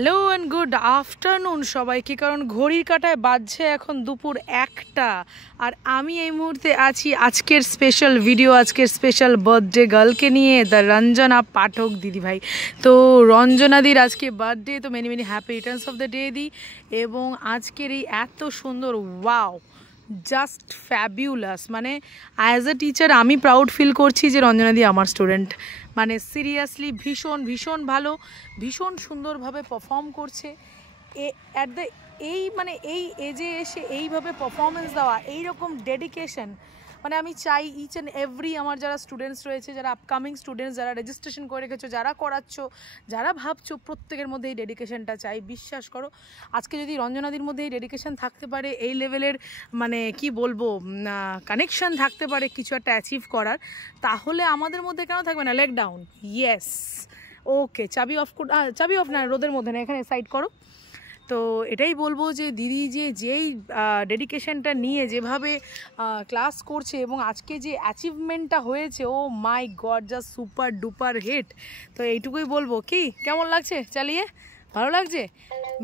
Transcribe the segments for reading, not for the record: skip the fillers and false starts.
Hello and good afternoon সবাইকে। কারণ ঘড়ির কাঁটায় বাজছে এখন দুপুর 1টা, আর আমি এই মুহূর্তে আছি আজকের স্পেশাল ভিডিও, আজকের স্পেশাল বার্থডে গার্লকে নিয়ে, দ্য রঞ্জনা পাঠক দিদিভাই। তো রঞ্জনাদির আজকে বার্থডে, তো many many happy returns of the day দি। এবং আজকের এই এত সুন্দর, ওয়াও, জাস্ট ফ্যাবিউলাস। মানে অ্যাজ এ টিচার আমি প্রাউড ফিল করছি যে রঞ্জনাদি আমার স্টুডেন্ট। মানে সিরিয়াসলি ভীষণ ভীষণ ভালো, ভীষণ সুন্দরভাবে পারফর্ম করছে। অ্যাট দ্য এই এজে এসে এইভাবে পারফরমেন্স দেওয়া, এইরকম ডেডিকেশন, মানে আমি চাই ইচ অ্যান্ড এভরি আমার যারা স্টুডেন্টস রয়েছে, যারা আপকামিং স্টুডেন্টস, যারা রেজিস্ট্রেশন করে রেখেছো, যারা করাচ্ছ, যারা ভাবছো, প্রত্যেকের মধ্যে এই ডেডিকেশনটা চাই। বিশ্বাস করো, আজকে যদি রঞ্জনাদির মধ্যে এই ডেডিকেশন থাকতে পারে, এই লেভেলের মানে কি বলবো কানেকশন থাকতে পারে কিছু একটা অ্যাচিভ করার, তাহলে আমাদের মধ্যে কেন থাকবে না? লেগ ডাউন, ইয়েস, ওকে। চাবি অফ না, রোদের মধ্যে না, এখানে সাইড করো। তো এটাই বলবো যে দিদি যেই ডেডিকেশনটা নিয়ে যেভাবে ক্লাস করছে, এবং আজকে যে অ্যাচিভমেন্টটা হয়েছে, oh my god, just super duper hit. তো এইটুকুই বলবো। কি কেমন লাগছে চালিয়ে? ভালো লাগছে?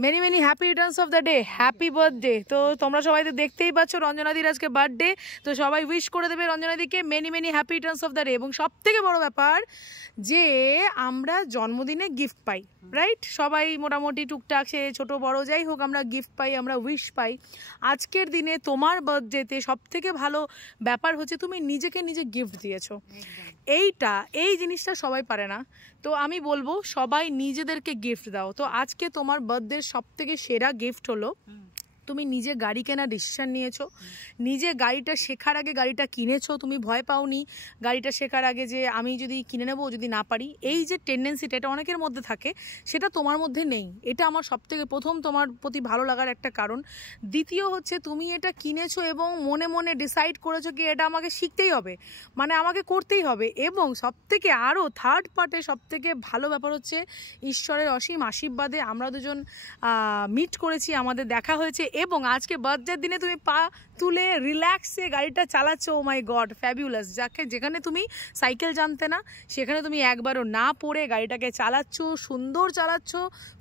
Many many happy returns of the day, happy birthday. তো তোমরা সবাই তো দেখতেই পাচ্ছ রঞ্জনাদির আজকে বার্থডে, তো সবাই উইশ করে দেবে রঞ্জনাদিকে many many happy returns of the day. এবং সব থেকে বড় ব্যাপার যে আমরা জন্মদিনে গিফট পাই, রাইট? সবাই মোটামুটি টুকটাক, সে ছোটো বড়ো যাই হোক, আমরা গিফট পাই, আমরা উইশ পাই। আজকের দিনে তোমার বার্থডেতে সব থেকে ভালো ব্যাপার হচ্ছে তুমি নিজেকে নিজে গিফট দিয়েছো। এই জিনিসটা সবাই পারে না। তো আমি বলবো সবাই নিজেদেরকে গিফট দাও। তো আজকে তোমার বার্থডে সব থেকে সেরা গিফট হলো তুমি নিজে গাড়ি কেনার ডিসিশন নিয়েছো। নিজে গাড়িটা শেখার আগে গাড়িটা কিনেছো, তুমি ভয় পাওনি গাড়িটা শেখার আগে যে আমি যদি কিনে নেবো, যদি না পারি। এই যে টেন্ডেন্সিটা, এটা অনেকের মধ্যে থাকে, সেটা তোমার মধ্যে নেই। এটা আমার সব থেকে প্রথম তোমার প্রতি ভালো লাগার একটা কারণ। দ্বিতীয় হচ্ছে তুমি এটা কিনেছো এবং মনে মনে ডিসাইড করেছো কি এটা আমাকে শিখতেই হবে, মানে আমাকে করতেই হবে। এবং সব থেকে আরও থার্ড পার্টে সব থেকে ভালো ব্যাপার হচ্ছে ঈশ্বরের অসীম আশীর্বাদে আমরা দুজন মিট করেছি, আমাদের দেখা হয়েছে, এবং আজকে বার্থডের দিনে তুমি পা তুলে রিল্যাক্সে গাড়িটা চালাচ্ছ। ও মাই গড, ফ্যাবিউলাস। যেখানে তুমি সাইকেল জানতে না, সেখানে তুমি একবারও না পড়ে গাড়িটাকে চালাচ্ছ, সুন্দর চালাচ্ছ,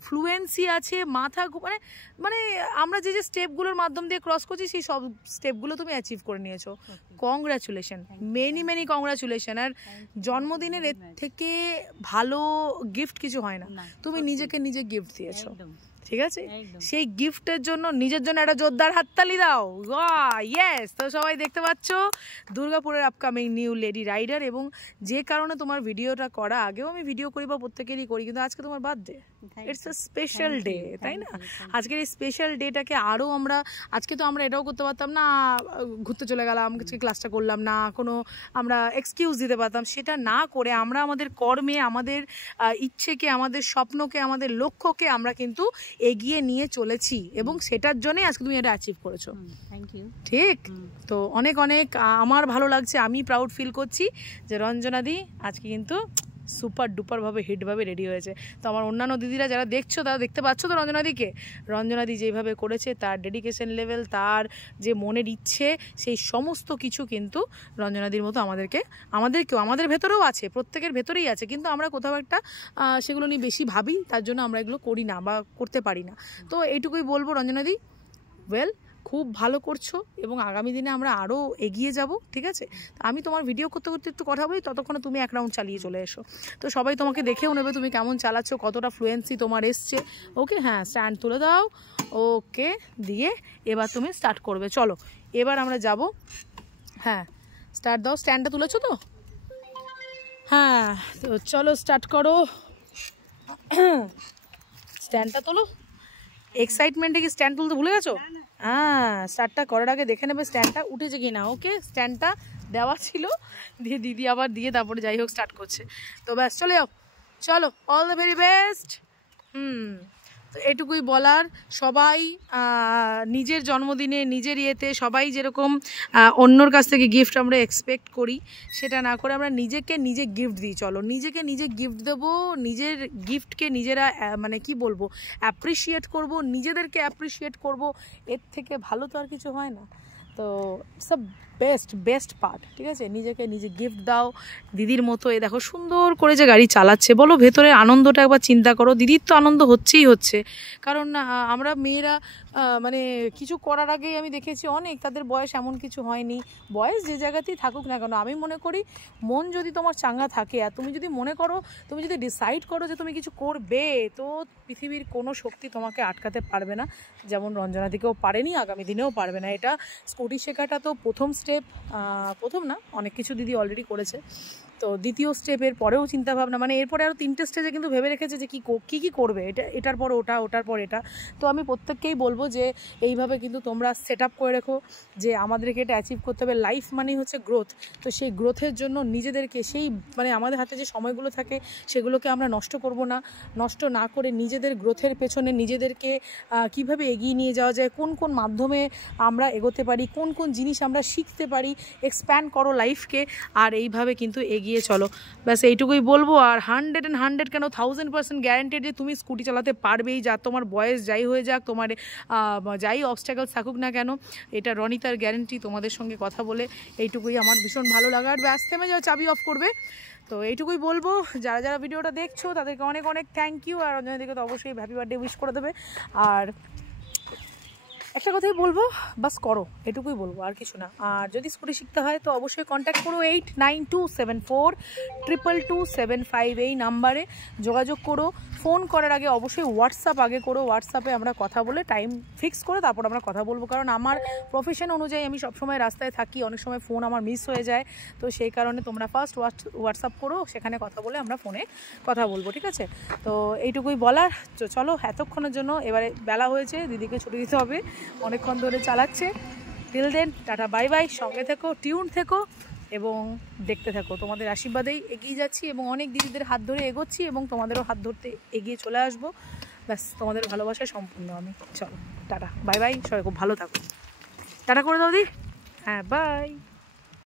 ফ্লুয়েন্সি আছে, মাথা মানে মানে আমরা যে স্টেপগুলোর মাধ্যম দিয়ে ক্রস করছি, সেই সব স্টেপগুলো তুমি অ্যাচিভ করে নিয়েছো। Congratulation, many many congratulation. আর জন্মদিনের এর থেকে ভালো গিফট কিছু হয় না। তুমি নিজেকে নিজে গিফট দিয়েছো, ঠিক আছে? সেই গিফটের জন্য নিজের জন্য একটা জোরদার হাততালি দাও। ইয়েস। তো সবাই দেখতে পাচ্ছ দুর্গাপুরের আপকামিং নিউ লেডি রাইডার, এবং যে কারণে তোমার ভিডিওটা করা, আগেও আমি ভিডিও করি বা প্রত্যেকেরই করি, কিন্তু আজকে তোমার birthday, it's a special day, তাই না? আজকের এই স্পেশাল ডেটাকে আরও আজকে তো আমরা এটাও করতে পারতাম না, ঘুরতে চলে গেলাম, আজকে ক্লাসটা করলাম না, কোনো আমরা এক্সকিউজ দিতে পারতাম। সেটা না করে আমরা আমাদের কর্মে, আমাদের ইচ্ছেকে, আমাদের স্বপ্নকে, আমাদের লক্ষ্যকে আমরা কিন্তু এগিয়ে নিয়ে চলেছি, এবং সেটার জন্যই আজকে তুমি এটা অ্যাচিভ করেছো। Thank you. ঠিক তো, অনেক অনেক আমার ভালো লাগছে, আমি প্রাউড ফিল করছি যে রঞ্জনাদি আজকে কিন্তু সুপার ডুপারভাবে হিটভাবে রেডি হয়েছে। তো আমার অন্যান্য দিদিরা যারা দেখছো, তারা দেখতে পাচ্ছ তো রঞ্জনাদি যেভাবে করেছে, তার ডেডিকেশন লেভেল, তার যে মনের ইচ্ছে, সেই সমস্ত কিছু কিন্তু রঞ্জনাদির মতো আমাদেরকেও, আমাদের ভেতরেও আছে, প্রত্যেকের ভেতরেই আছে, কিন্তু আমরা কোথাও একটা সেগুলো নিয়ে বেশি ভাবি, তার জন্য আমরা এগুলো করি না বা করতে পারি না। তো এইটুকুই বলবো, রঞ্জনাদি ওয়েল, খুব ভালো করছো, এবং আগামী দিনে আমরা আরও এগিয়ে যাব, ঠিক আছে? আমি তোমার ভিডিও করতে করতে একটু কথা বলি, ততক্ষণে তুমি এক রাউন্ড চালিয়ে চলে এসো। তো সবাই তোমাকে দেখেও নেবে তুমি কেমন চালাচ্ছ, কতটা ফ্লুয়েন্সি তোমার এসছে। ওকে, হ্যাঁ, স্ট্যান্ড তুলে দাও। ওকে, দিয়ে এবার তুমি স্টার্ট করবে। চলো এবার আমরা যাব। হ্যাঁ, স্টার্ট দাও। স্ট্যান্ডটা তুলেছো তো? হ্যাঁ, তো চলো স্টার্ট করো। স্ট্যান্ডটা তোলো। এক্সাইটমেন্টে কি স্ট্যান্ড তুলতে ভুলে গেছো? হ্যাঁ, স্টার্টটা করার আগে দেখে নেবে স্ট্যান্ডটা উঠেছে কি না। ওকে, স্ট্যান্ডটা দেওয়া ছিল, দিয়ে দিদি আবার দিয়ে তারপরে যাই হোক স্টার্ট করছে। তো ব্যাস, চলে যাও, চলো, অল দ্য ভেরি বেস্ট। তো এটুকুই বলার। সবাই নিজের জন্মদিনে, নিজের ইয়েতে সবাই যেরকম অন্যর কাছ থেকে গিফট আমরা এক্সপেক্ট করি, সেটা না করে আমরা নিজেকে নিজে গিফট দিই। চলো নিজেকে নিজে গিফট দেবো, নিজের গিফটকে নিজেরা মানে কি বলবো, অ্যাপ্রিসিয়েট করব, নিজেদেরকে অ্যাপ্রিসিয়েট করব। এর থেকে ভালো তো আর কিছু হয় না। তো সব বেস্ট পার্ট, ঠিক আছে? নিজেকে নিজে গিফট দাও দিদির মতো। এ দেখো সুন্দর করে যে গাড়ি চালাচ্ছে, বলো ভেতরের আনন্দটা একবার চিন্তা করো। দিদির তো আনন্দ হচ্ছেই হচ্ছে, কারণ আমরা মেয়েরা মানে কিছু করার আগেই আমি দেখেছি অনেক, তাদের বয়স এমন কিছু হয়নি, বয়স যে জায়গাতেই থাকুক না কেন, আমি মনে করি মন যদি তোমার চাঙ্গা থাকে আর তুমি যদি মনে করো, তুমি যদি ডিসাইড করো যে তুমি কিছু করবে, তো পৃথিবীর কোনো শক্তি তোমাকে আটকাতে পারবে না। যেমন রঞ্জনাদিকেও পারেনি, আগামী দিনেও পারবে না। এটা স্কুটি শেখাটা তো প্রথম স্টেপ, প্রথম না, অনেক কিছু দিদি অলরেডি করেছে, তো দ্বিতীয় স্টেপের পরেও চিন্তাভাবনা, মানে এরপরে আরও 3টে স্টেজে কিন্তু ভেবে রেখেছে যে কী করবে, এটার পর ওটা, ওটার পর এটা। তো আমি প্রত্যেককেই বলবো যে এইভাবে কিন্তু তোমরা সেট আপ করে রেখো যে আমাদেরকে এটা অ্যাচিভ করতে হবে। লাইফ মানেই হচ্ছে গ্রোথ, তো সেই গ্রোথের জন্য নিজেদেরকে সেই মানে আমাদের হাতে যে সময়গুলো থাকে সেগুলোকে আমরা নষ্ট করব না, নষ্ট না করে নিজেদের গ্রোথের পেছনে নিজেদেরকে কিভাবে এগিয়ে নিয়ে যাওয়া যায়, কোন কোন মাধ্যমে আমরা এগোতে পারি, কোন কোন জিনিস আমরা শিখতে পারি, এক্সপ্যান্ড করো লাইফকে, আর এইভাবে কিন্তু এগিয়ে চলো। ব্যাস এইটুকুই বলবো। আর 100 কেন 1000% গ্যারান্টেড যে তুমি স্কুটি চালাতে পারবেই, যা তোমার বয়স যাই হয়ে যাক, তোমার যাই অবস্ট্যাকলস থাকুক না কেন, এটা রনিতার গ্যারান্টি। তোমাদের সঙ্গে কথা বলে এইটুকুই আমার ভীষণ ভালো লাগা। আর ব্যাস থেমে যাও, চাবি অফ করবে। তো এইটুকুই বলবো, যারা যারা ভিডিওটা দেখছো তাদেরকে অনেক অনেক থ্যাংক ইউ। আর রঞ্জনাদিকে তো অবশ্যই হ্যাপি বার্থডে উইশ করে দেবে। আর একটা কথাই বলবো, বাস করো, এটুকুই বলবো, আর কিছু না। আর যদি স্কুটি শিখতে হয় তো অবশ্যই কন্ট্যাক্ট করো 8927422275 এই নাম্বারে যোগাযোগ করো। ফোন করার আগে অবশ্যই হোয়াটসঅ্যাপ আগে করো, হোয়াটসঅ্যাপে আমরা কথা বলে টাইম ফিক্স করে তারপর আমরা কথা বলবো, কারণ আমার প্রফেশন অনুযায়ী আমি সবসময় রাস্তায় থাকি, অনেক সময় ফোন আমার মিস হয়ে যায়, তো সেই কারণে তোমরা ফার্স্ট হোয়াটসঅ্যাপ করো, সেখানে কথা বলে আমরা ফোনে কথা বলবো, ঠিক আছে? তো এইটুকুই বলার। তো চলো, এতক্ষণের জন্য এবারে বেলা হয়েছে, দিদিকে ছুটি দিতে হবে, অনেকক্ষণ ধরে চালাচ্ছে। Till then, tata bye bye. সঙ্গে থেকো, টিউন থেকো এবং দেখতে থাকো। তোমাদের আশীর্বাদেই এগিয়ে যাচ্ছি এবং অনেক দিদিদের হাত ধরে এগোচ্ছি এবং তোমাদেরও হাত ধরতে এগিয়ে চলে আসবো। ব্যাস, তোমাদের ভালোবাসায় সম্পূর্ণ আমি। চলো টাটা বাই বাই, সবাই খুব ভালো থাকো। টাটা করে দাও দি। হ্যাঁ, বাই।